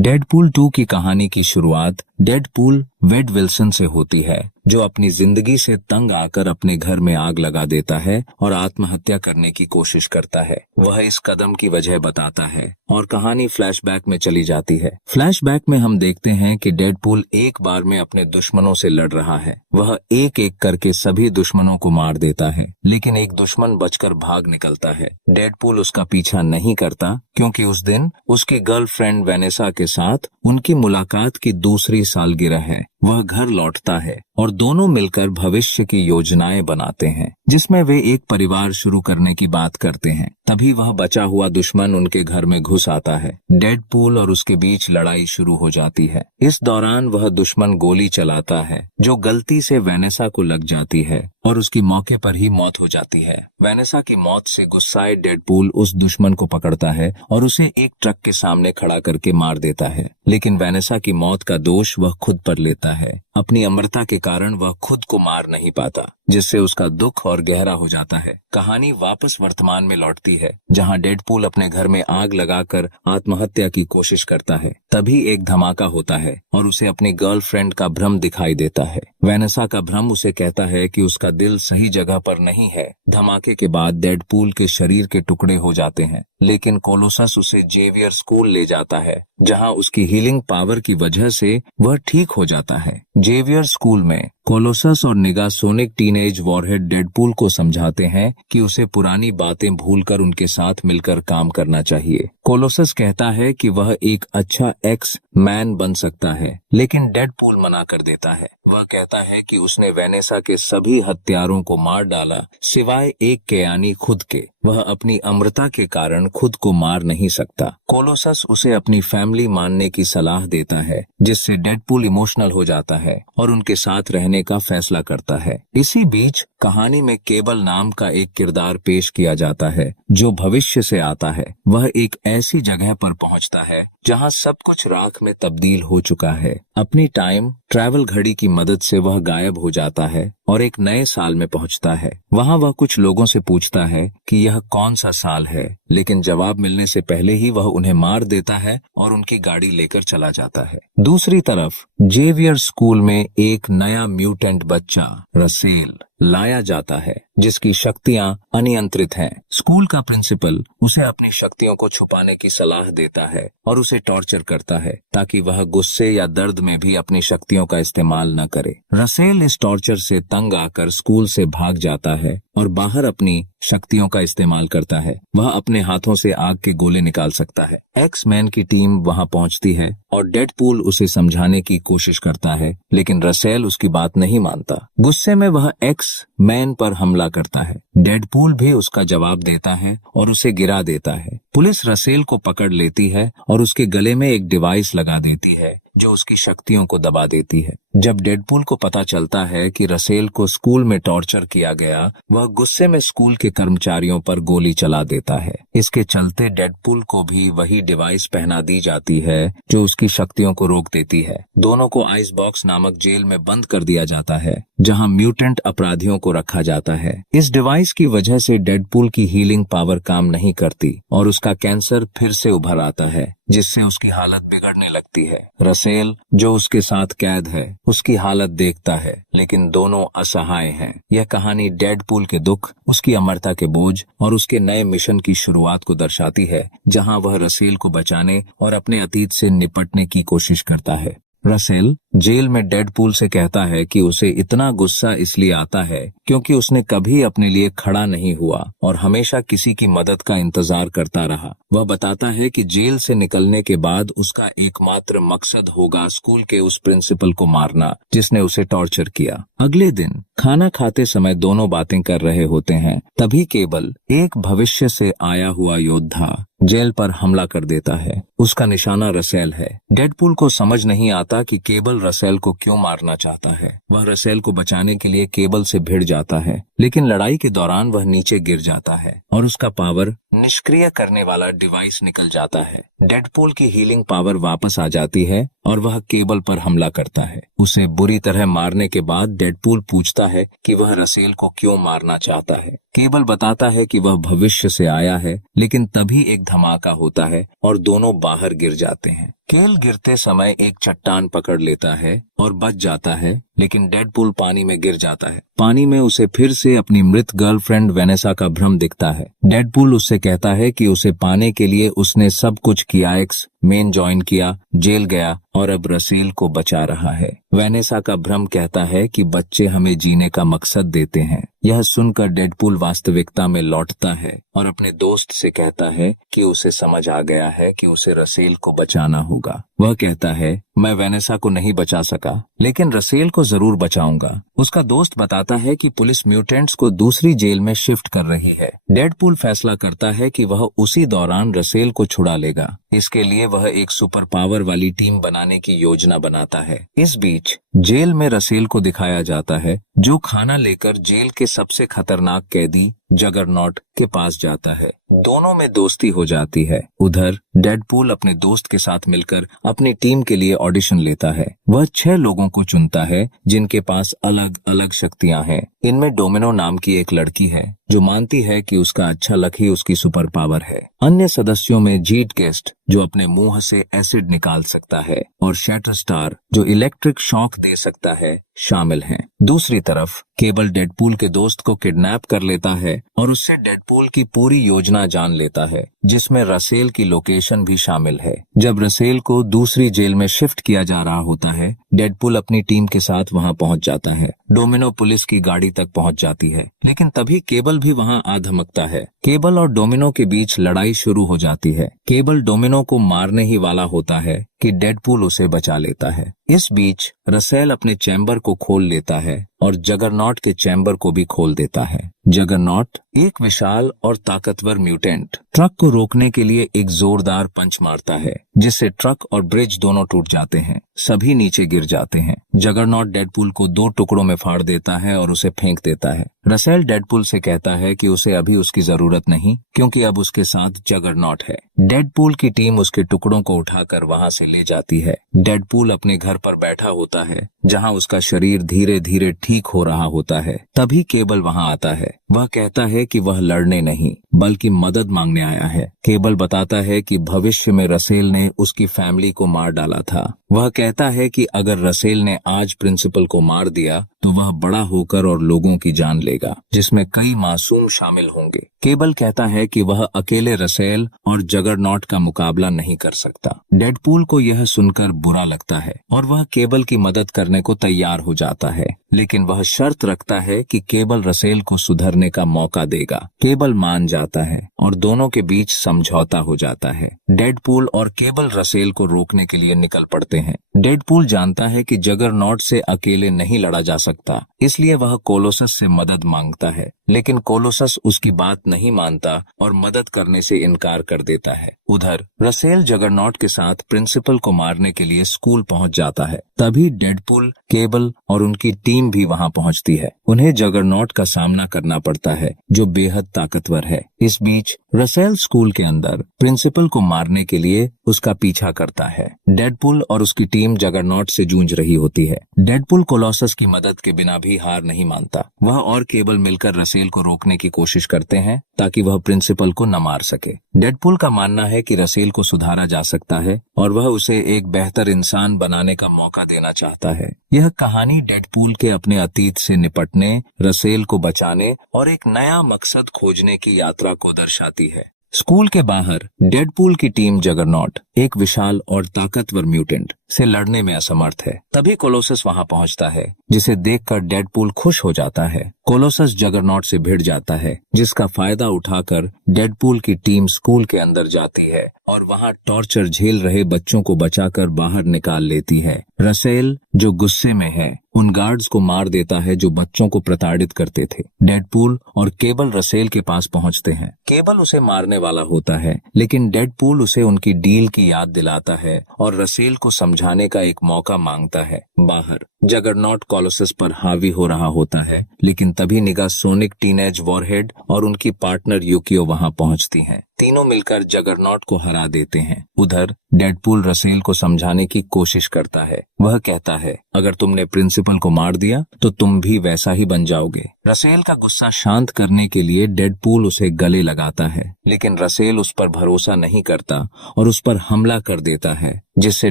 Deadpool 2 की कहानी की शुरुआत डेडपूल वेड विल्सन से होती है, जो अपनी जिंदगी से तंग आकर अपने घर में आग लगा देता है और आत्महत्या करने की कोशिश करता है। वह इस कदम की वजह बताता है और कहानी फ्लैशबैक में चली जाती है। फ्लैशबैक में हम देखते हैं कि डेडपूल एक बार में अपने दुश्मनों से लड़ रहा है। वह एक एक करके सभी दुश्मनों को मार देता है, लेकिन एक दुश्मन बचकर भाग निकलता है। डेडपूल उसका पीछा नहीं करता क्योंकि उस दिन उसकी गर्लफ्रेंड वेनेसा के साथ उनकी मुलाकात की दूसरी सालगिरह है। वह घर लौटता है और दोनों मिलकर भविष्य की योजनाएं बनाते हैं, जिसमें वे एक परिवार शुरू करने की बात करते हैं। तभी वह बचा हुआ दुश्मन उनके घर में घुस आता है। डेडपूल और उसके बीच लड़ाई शुरू हो जाती है। इस दौरान वह दुश्मन गोली चलाता है, जो गलती से वेनेसा को लग जाती है और उसकी मौके पर ही मौत हो जाती है। वेनेसा की मौत से गुस्साए डेडपूल उस दुश्मन को पकड़ता है और उसे एक ट्रक के सामने खड़ा करके मार देता है, लेकिन वेनेसा की मौत का दोष वह खुद पर लेता है। अपनी अमरता के कारण वह खुद को मार नहीं पाता, जिससे उसका दुख और गहरा हो जाता है। कहानी वापस वर्तमान में लौटती है, जहां डेडपूल अपने घर में आग लगाकर आत्महत्या की कोशिश करता है। तभी एक धमाका होता है और उसे अपनी गर्लफ्रेंड का भ्रम दिखाई देता है। वेनेसा का भ्रम उसे कहता है कि उसका दिल सही जगह पर नहीं है। धमाके के बाद डेडपूल के शरीर के टुकड़े हो जाते हैं, लेकिन कोलोसस उसे जेवियर स्कूल ले जाता है, जहां उसकी हीलिंग पावर की वजह से वह ठीक हो जाता है। जेवियर स्कूल में कोलोसस और निगासोनिक टीनेज वॉरहेड डेडपूल को समझाते हैं कि उसे पुरानी बातें भूलकर उनके साथ मिलकर काम करना चाहिए। कोलोसस कहता है कि वह एक अच्छा एक्स मैन बन सकता है, लेकिन डेडपूल मना कर देता है। वह कहता है कि उसने वेनेसा के सभी हत्यारों को मार डाला, सिवाय एक के, यानी खुद के। वह अपनी अमरता के कारण खुद को मार नहीं सकता। कोलोसस उसे अपनी फैमिली मानने की सलाह देता है, जिससे डेडपूल इमोशनल हो जाता है और उनके साथ रहने का फैसला करता है। इसी बीच कहानी में केबल नाम का एक किरदार पेश किया जाता है, जो भविष्य से आता है। वह एक ऐसी जगह पर पहुंचता है जहां सब कुछ राख में तब्दील हो चुका है। अपनी टाइम ट्रैवल घड़ी की मदद से वह गायब हो जाता है और एक नए साल में पहुंचता है। वहां वह कुछ लोगों से पूछता है कि यह कौन सा साल है, लेकिन जवाब मिलने से पहले ही वह उन्हें मार देता है और उनकी गाड़ी लेकर चला जाता है। दूसरी तरफ जेवियर स्कूल में एक नया म्यूटेंट बच्चा रसेल लाया जाता है, जिसकी शक्तियां अनियंत्रित हैं। स्कूल का प्रिंसिपल उसे अपनी शक्तियों को छुपाने की सलाह देता है और उसे टॉर्चर करता है, ताकि वह गुस्से या दर्द में भी अपनी शक्तियों का इस्तेमाल न करे। रसेल इस टॉर्चर से तंग आकर स्कूल से भाग जाता है और बाहर अपनी शक्तियों का इस्तेमाल करता है। वह अपने हाथों से आग के गोले निकाल सकता है। एक्स मैन की टीम वहां पहुंचती है और डेडपूल उसे समझाने की कोशिश करता है, लेकिन रसेल उसकी बात नहीं मानता। गुस्से में वह एक्स मैन पर हमला करता है। डेडपूल भी उसका जवाब देता है और उसे गिरा देता है। पुलिस रसेल को पकड़ लेती है और उसके गले में एक डिवाइस लगा देती है, जो उसकी शक्तियों को दबा देती है। जब डेडपूल को पता चलता है कि रसेल को स्कूल में टॉर्चर किया गया, वह गुस्से में स्कूल के कर्मचारियों पर गोली चला देता है। इसके चलते डेडपूल को भी वही डिवाइस पहना दी जाती है, जो उसकी शक्तियों को रोक देती है। दोनों को आइस बॉक्स नामक जेल में बंद कर दिया जाता है, जहां म्यूटेंट अपराधियों को रखा जाता है। इस डिवाइस की वजह से डेडपूल की हीलिंग पावर काम नहीं करती और उसका कैंसर फिर से उभर आता है, जिससे उसकी हालत बिगड़ने लगती है। रसेल, जो उसके साथ कैद है, उसकी हालत देखता है, लेकिन दोनों असहाय हैं। यह कहानी डेडपूल के दुख, उसकी अमरता के बोझ और उसके नए मिशन की शुरुआत को दर्शाती है, जहां वह रसेल को बचाने और अपने अतीत से निपटने की कोशिश करता है। रसेल जेल में डेडपूल से कहता है कि उसे इतना गुस्सा इसलिए आता है क्योंकि उसने कभी अपने लिए खड़ा नहीं हुआ और हमेशा किसी की मदद का इंतजार करता रहा। वह बताता है कि जेल से निकलने के बाद उसका एकमात्र मकसद होगा स्कूल के उस प्रिंसिपल को मारना, जिसने उसे टॉर्चर किया। अगले दिन खाना खाते समय दोनों बातें कर रहे होते हैं, तभी केबल, एक भविष्य से आया हुआ योद्धा, जेल पर हमला कर देता है। उसका निशाना रसेल है। डेडपूल को समझ नहीं आता कि केबल रसेल को क्यों मारना चाहता है। वह रसेल को बचाने के लिए केबल से भिड़ जाता है, लेकिन लड़ाई के दौरान वह नीचे गिर जाता है और उसका पावर निष्क्रिय करने वाला डिवाइस निकल जाता है। डेडपूल की हीलिंग पावर वापस आ जाती है और वह केबल पर हमला करता है। उसे बुरी तरह मारने के बाद डेडपूल पूछता है कि वह रसेल को क्यों मारना चाहता है। केबल बताता है कि वह भविष्य से आया है, लेकिन तभी एक धमाका होता है और दोनों बाहर गिर जाते हैं। केल गिरते समय एक चट्टान पकड़ लेता है और बच जाता है, लेकिन डेडपूल पानी में गिर जाता है। पानी में उसे फिर से अपनी मृत गर्लफ्रेंड वेनेसा का भ्रम दिखता है। डेडपूल उससे कहता है कि उसे पाने के लिए उसने सब कुछ किया, मेन ज्वाइन किया, जेल गया और अब रसेल को बचा रहा है। वेनेसा का भ्रम कहता है कि बच्चे हमें जीने का मकसद देते हैं। यह सुनकर डेडपूल वास्तविकता में लौटता है और अपने दोस्त से कहता है कि उसे समझ आ गया है कि उसे रसेल को बचाना होगा। वह कहता है, मैं वेनेसा को नहीं बचा सका, लेकिन रसेल को जरूर बचाऊंगा। उसका दोस्त बताता है कि पुलिस म्यूटेंट्स को दूसरी जेल में शिफ्ट कर रही है। डेडपूल फैसला करता है कि वह उसी दौरान रसेल को छुड़ा लेगा। इसके लिए वह एक सुपर पावर वाली टीम बनाने की योजना बनाता है। इस बीच जेल में रसेल को दिखाया जाता है, जो खाना लेकर जेल के सबसे खतरनाक कैदी जगरनॉट के पास जाता है। दोनों में दोस्ती हो जाती है। उधर डेडपूल अपने दोस्त के साथ मिलकर अपनी टीम के लिए ऑडिशन लेता है। वह 6 लोगों को चुनता है जिनके पास अलग अलग शक्तियां हैं। इनमें डोमिनो नाम की एक लड़की है जो मानती है कि उसका अच्छा लक ही उसकी सुपर पावर है। अन्य सदस्यों में जीट गेस्ट जो अपने मुंह से एसिड निकाल सकता है और शैटर स्टार जो इलेक्ट्रिक शॉक दे सकता है शामिल हैं। दूसरी तरफ केबल डेडपूल के दोस्त को किडनैप कर लेता है और उससे डेडपूल की पूरी योजना जान लेता है, जिसमें रसेल की लोकेशन भी शामिल है। जब रसेल को दूसरी जेल में शिफ्ट किया जा रहा होता है, डेडपूल अपनी टीम के साथ वहां पहुंच जाता है। डोमिनो पुलिस की गाड़ी तक पहुंच जाती है, लेकिन तभी केबल भी वहां आ धमकता है। केबल और डोमिनो के बीच लड़ाई शुरू हो जाती है। केबल डोमिनो को मारने ही वाला होता है कि डेडपूल उसे बचा लेता है। इस बीच रसेल अपने चैम्बर को खोल लेता है और जगरनॉट के चैम्बर को भी खोल देता है। जगरनॉट एक विशाल और ताकतवर म्यूटेंट ट्रक को रोकने के लिए एक जोरदार पंच मारता है, जिससे ट्रक और ब्रिज दोनों टूट जाते हैं। सभी नीचे गिर जाते हैं। जगरनॉट डेडपूल को 2 टुकड़ों में फाड़ देता है और उसे फेंक देता है। रसेल डेडपूल से कहता है कि उसे अभी उसकी जरूरत नहीं, क्योंकि अब उसके साथ जगरनॉट है। डेडपूल की टीम उसके टुकड़ों को उठाकर वहां से ले जाती है। डेडपूल अपने घर पर बैठा होता है, जहां उसका शरीर धीरे धीरे ठीक हो रहा होता है। तभी केबल वहां आता है। वह कहता है कि वह लड़ने नहीं बल्कि मदद मांगने आया है। केबल बताता है कि भविष्य में रसेल ने उसकी फैमिली को मार डाला था। वह कहता है कि अगर रसेल ने आज प्रिंसिपल को मार दिया तो वह बड़ा होकर और लोगों की जान लेगा, जिसमें कई मासूम शामिल होंगे। केबल कहता है कि वह अकेले रसेल और जगरनॉट का मुकाबला नहीं कर सकता। डेडपूल को यह सुनकर बुरा लगता है और वह केबल की मदद करने को तैयार हो जाता है, लेकिन वह शर्त रखता है कि केबल रसेल को सुधरने का मौका देगा। केबल मान जाता है और दोनों के बीच समझौता हो जाता है। डेडपूल और केबल रसेल को रोकने के लिए निकल पड़ते हैं। डेडपूल जानता है कि जगरनॉट से अकेले नहीं लड़ा जा सकता, इसलिए वह कोलोसस से मदद मांगता है, लेकिन कोलोसस उसकी बात नहीं मानता और मदद करने से इनकार कर देता है। उधर रसेल जगरनॉट के साथ प्रिंसिपल को मारने के लिए स्कूल पहुंच जाता है। तभी डेडपूल, केबल और उनकी टीम भी वहां पहुंचती है। उन्हें जगरनॉट का सामना करना पड़ता है, जो बेहद ताकतवर है। इस बीच रसेल स्कूल के अंदर प्रिंसिपल को मारने के लिए उसका पीछा करता है। डेडपूल और उसकी टीम जगरनॉट से जूझ रही होती है। डेडपूल कोलोसस की मदद के बिना भी हार नहीं मानता। वह और केबल मिलकर रसेल को रोकने की कोशिश करते हैं ताकि वह प्रिंसिपल को न मार सके। डेडपूल का मानना है कि रसेल को सुधारा जा सकता है और वह उसे एक बेहतर इंसान बनाने का मौका देना चाहता है। यह कहानी डेडपूल के अपने अतीत से निपटने, रसेल को बचाने और एक नया मकसद खोजने की यात्रा को दर्शाती है। स्कूल के बाहर डेडपूल की टीम जगरनॉट, एक विशाल और ताकतवर म्यूटेंट, से लड़ने में असमर्थ है। तभी कोलोसस वहां पहुंचता है, जिसे देखकर डेडपूल खुश हो जाता है। कोलोसस जगरनॉट से भिड़ जाता है, जिसका फायदा उठाकर डेडपूल की टीम स्कूल के अंदर जाती है और वहां टॉर्चर झेल रहे बच्चों को बचाकर बाहर निकाल लेती है। रसेल, जो गुस्से में है, उन गार्ड्स को मार देता है जो बच्चों को प्रताड़ित करते थे। डेडपूल और केबल रसेल के पास पहुंचते हैं। केबल उसे मारने वाला होता है, लेकिन डेडपूल उसे उनकी डील की याद दिलाता है और रसेल को समझाने का एक मौका मांगता है। बाहर जगरनॉट कॉलोसस पर हावी हो रहा होता है, लेकिन तभी निगाह सोनिक टीनेज वॉरहेड और उनकी पार्टनर यूकियो वहां पहुंचती हैं। तीनों मिलकर जगरनॉट को हरा देते हैं। उधर डेडपूल रसेल को समझाने की कोशिश करता है। वह कहता है, अगर तुमने प्रिंसिपल को मार दिया तो तुम भी वैसा ही बन जाओगे। रसेल का गुस्सा शांत करने के लिए डेडपूल उसे गले लगाता है, लेकिन रसेल उस पर भरोसा नहीं करता और उस पर हमला कर देता है, जिससे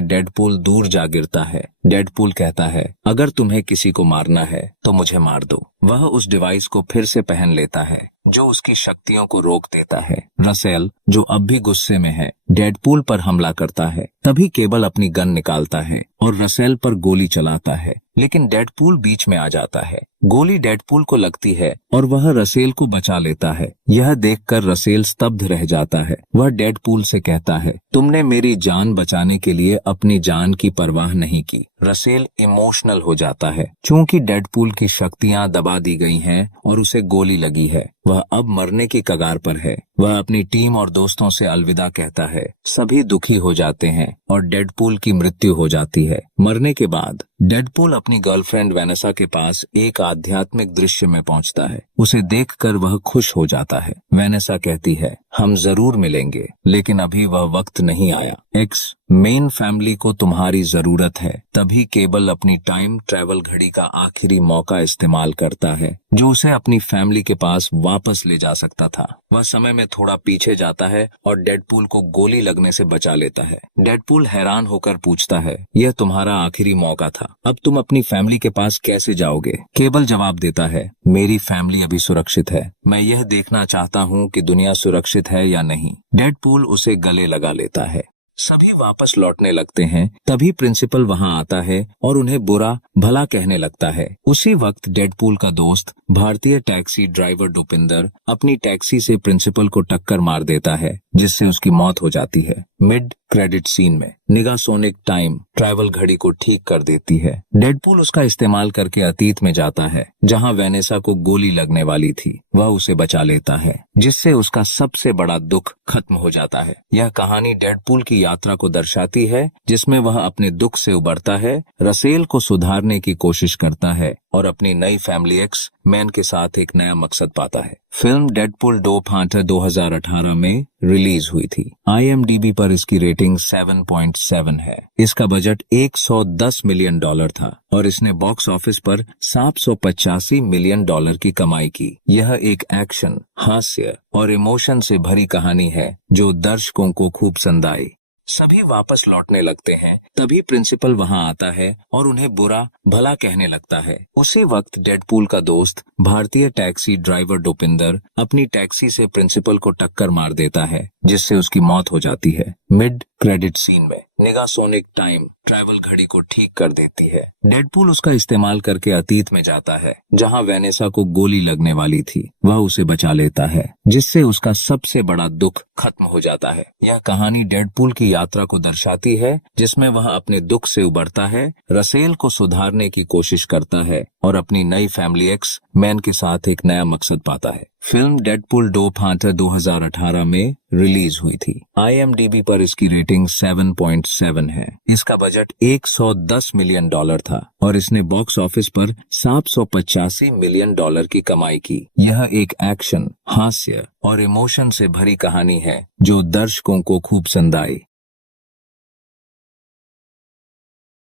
डेडपूल दूर जा गिरता है। डेडपूल कहता है, अगर तुम्हें किसी को मारना है तो मुझे मार दो। वह उस डिवाइस को फिर से पहन लेता है, जो उसकी शक्तियों को रोक देता है। रसेल, जो अब भी गुस्से में है, डेडपूल पर हमला करता है। तभी केबल अपनी गन निकालता है और रसेल पर गोली चलाता है, लेकिन डेडपूल बीच में आ जाता है। गोली डेडपूल को लगती है और वह रसेल को बचा लेता है। यह देखकर रसेल स्तब्ध रह जाता है। वह डेडपूल से कहता है, तुमने मेरी जान बचाने के लिए अपनी जान की परवाह नहीं की। रसेल इमोशनल हो जाता है, क्योंकि डेडपूल की शक्तियां दबा दी गई हैं और उसे गोली लगी है। वह अब मरने की कगार पर है। वह अपनी टीम और दोस्तों से अलविदा कहता है। सभी दुखी हो जाते हैं और डेडपूल की मृत्यु हो जाती है। मरने के बाद डेडपूल अपनी गर्लफ्रेंड वेनेसा के पास एक आध्यात्मिक दृश्य में पहुंचता है। उसे देखकर वह खुश हो जाता है। वेनेसा कहती है, हम जरूर मिलेंगे, लेकिन अभी वह वक्त नहीं आया। एक्स, मेन फैमिली को तुम्हारी जरूरत है। तभी केबल अपनी टाइम ट्रैवल घड़ी का आखिरी मौका इस्तेमाल करता है, जो उसे अपनी फैमिली के पास वापस ले जा सकता था। वह समय में थोड़ा पीछे जाता है और डेडपूल को गोली लगने से बचा लेता है। डेडपूल हैरान होकर पूछता है, यह तुम्हारा आखिरी मौका था, अब तुम अपनी फैमिली के पास कैसे जाओगे? केबल जवाब देता है, मेरी फैमिली अभी सुरक्षित है। मैं यह देखना चाहता हूँ कि दुनिया सुरक्षित है या नहीं। डेडपूल उसे गले लगा लेता है। सभी वापस लौटने लगते हैं। तभी प्रिंसिपल वहां आता है और उन्हें बुरा भला कहने लगता है। उसी वक्त डेडपूल का दोस्त भारतीय टैक्सी ड्राइवर डुपिंदर अपनी टैक्सी से प्रिंसिपल को टक्कर मार देता है, जिससे उसकी मौत हो जाती है। मिड क्रेडिट सीन में निगाह सोनिक टाइम ट्रैवल घड़ी को ठीक कर देती है। डेडपूल उसका इस्तेमाल करके अतीत में जाता है, जहां वेनेसा को गोली लगने वाली थी। वह उसे बचा लेता है, जिससे उसका सबसे बड़ा दुख खत्म हो जाता है। यह कहानी डेडपूल की यात्रा को दर्शाती है, जिसमें वह अपने दुख से उबरता है, रसेल को सुधारने की कोशिश करता है और अपनी नई फैमिली एक्स मैन के साथ एक नया मकसद पाता है। फिल्म डेडपूल 2 फांटर 2018 में रिलीज हुई थी। IMDb पर इसकी रेटिंग 7.7 है। इसका बजट $110 मिलियन था और इसने बॉक्स ऑफिस पर $785 मिलियन की कमाई की। यह एक एक्शन, हास्य और इमोशन से भरी कहानी है, जो दर्शकों को खूब पसंद आई। सभी वापस लौटने लगते हैं। तभी प्रिंसिपल वहां आता है और उन्हें बुरा भला कहने लगता है। उसी वक्त डेडपूल का दोस्त भारतीय टैक्सी ड्राइवर डुपिंदर अपनी टैक्सी से प्रिंसिपल को टक्कर मार देता है, जिससे उसकी मौत हो जाती है। मिड क्रेडिट सीन में निगाह सोनिक टाइम ट्रैवल घड़ी को ठीक कर देती है। डेडपूल उसका इस्तेमाल करके अतीत में जाता है, जहां वेनेसा को गोली लगने वाली थी। वह उसे बचा लेता है, जिससे उसका सबसे बड़ा दुख खत्म हो जाता है। यह कहानी डेडपूल की यात्रा को दर्शाती है, जिसमें वह अपने दुख से उबरता है, रसेल को सुधारने की कोशिश करता है और अपनी नई फैमिली एक्स मैन के साथ एक नया मकसद पाता है। फिल्म डेडपूल 2 फांटर 2018 में रिलीज हुई थी। IMDb पर इसकी रेटिंग 7.7 है। इसका बजट $110 मिलियन था और इसने बॉक्स ऑफिस पर $785 मिलियन की कमाई की। यह एक एक्शन, हास्य और इमोशन से भरी कहानी है, जो दर्शकों को खूब पसंद आई।